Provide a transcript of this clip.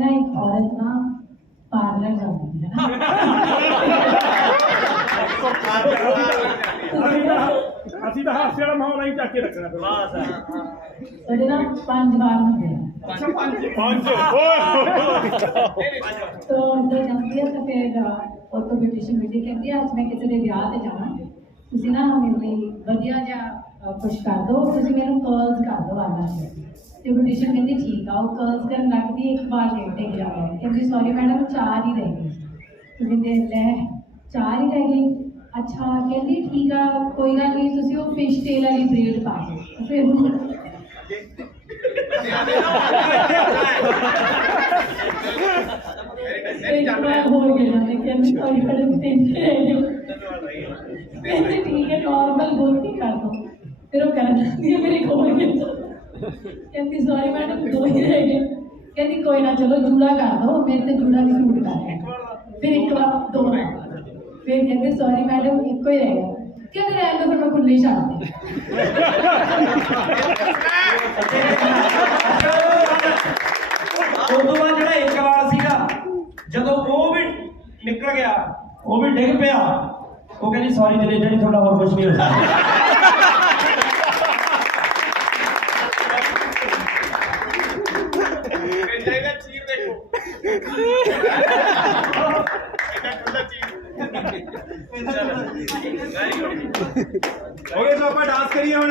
ਹੁੰਦਾ ਇੱਕ ਔਰਤ ਨਾ ਪਾਰਲਰ ਜਾਂਦੀ ਹੈ ਅਸੀਂ ਤਾਂ ਹਾਸੇ ਵਾਲਾ ਮਾਹੌਲ ਹੀ ਚੱਕ ਕੇ ਰੱਖਣਾ ਫਿਰ। ਉਹਦੇ ਨਾਲ ਪੰਜ ਵਾਰ ਹੁੰਦੇ ਆ। ਪੰਜ। ਪੰਜ। ਤੋ ਉਹਦੇ ਜਾਂਦੀ ਹੈ ਤਾਂ ਫਿਰ ਉਹ ਤੋਂ ਬਿਊਟੀਸ਼ੀਅਨ ਬੇਟੀ ਕਹਿੰਦੀ ਆ ਅੱਜ ਮੈਂ ਕਿਸੇ ਦੇ ਵਿਆਹ ਤੇ ਜਾਣਾ। ਤੁਸੀਂ ਨਾ ਮੈਨੂੰ ਵਧੀਆ ਜਿਹਾ ਕੁਝ ਕਰ ਦਿਓ ਤੁਸੀਂ ਮੈਨੂੰ ਕਰਲਸ ਕਰ ਦਿਓ ਆਲਾ ਤੇ ਬੀਟੀਸ਼ਨ ਕਹਿੰਦੀ ਠੀਕ ਆ ਉਹ ਕਰਲਸ ਕਰਨ ਲੱਗਦੀ ਇੱਕ ਵਾਰ ਲੇਟ ਹੋ ਗਿਆ ਕਹਿੰਦੀ ਸੌਰੀ ਮੈਡਮ ਚਾਰ ਹੀ ਰਹਿ ਗਏ। ਤੇ ਕਹਿੰਦੇ ਲੈ ਚਾਰ ਹੀ ਰਹਿ ਗਏ? ਅੱਛਾ ਕਹਿੰਦੀ ਠੀਕ ਆ ਕੋਈ ਗੱਲ ਨਹੀਂ ਤੁਸੀਂ ਉਹ ਫਿਸ਼ ਟੇਲ ਵਾਲੀ ਬ੍ਰੇਡ ਪਾ ਦਿਓ। ਫਿਰ ਹੋਰ ਗਿਆ ਨੇ ਕਹਿੰਦੇ ਸੌਰੀ ਮੈਡਮ ਤਿੰਨ ਰਹਿ ਗਏ ਕਹਿੰਦੇ ਠੀਕ ਹੈ ਨਾਰਮਲ ਗੋਤੀ ਕਰ ਦੋ। ਫਿਰ ਉਹ ਕਰਨ ਲੱਗੀ ਮੇਰੇ ਕੋਲ ਕਹਿੰਦੀ ਸੌਰੀ ਮੈਡਮ ਦੋ ਹੀ ਰਹਿ ਗਏ। ਕਹਿੰਦੀ, ਕੋਈ ਨਾ, ਚਲੋ ਜੂੜਾ ਕਰ ਦੋ, ਮੇਰੇ ਤੇ ਜੂੜਾ ਵੀ ਸੂਟ ਕਰ ਹੈ ਫਿਰ ਇੱਕ ਵਾਰ ਦੋ ਫਿਰ ਕਹਿੰਦੇ ਸੌਰੀ ਮੈਡਮ ਇੱਕੋ ਹੀ ਰਹਿ ਗਿਆ। ਕਹਿੰਦੇ, ਰਹਿਣ ਦੋ, ਫਿਰ ਮੈਂ ਖੁੱਲੇ ਹੀ ਛੱਡ ਦੇ ਉਸ ਬਾਅਦ ਜਿਹੜਾ ਇੱਕ ਵਾਰ ਸੀਗਾ, ਜਦੋਂ ਉਹ ਵੀ ਨਿਕਲ ਗਿਆ, ਉਹ ਵੀ ਡਿੱਗ ਪਿਆ, ਉਹ ਕਹਿੰਦੀ ਸੌਰੀ ਤੇਰੇ ਜਿਹੜੀ ਤੁਹਾਡਾ ਹੋਰ ਕੁਝ ਨਹੀਂ ਹੋ ਸਕਦਾ ਜਾਏਗਾ ਚੀਰ ਦੇਖੋ ਇਹਦਾ ਠੰਡਾ ਚੀਰ। ਹੋ ਗਿਆ ਜੋ ਆਪਾਂ ਡਾਂਸ ਕਰੀਏ ਹੁਣ।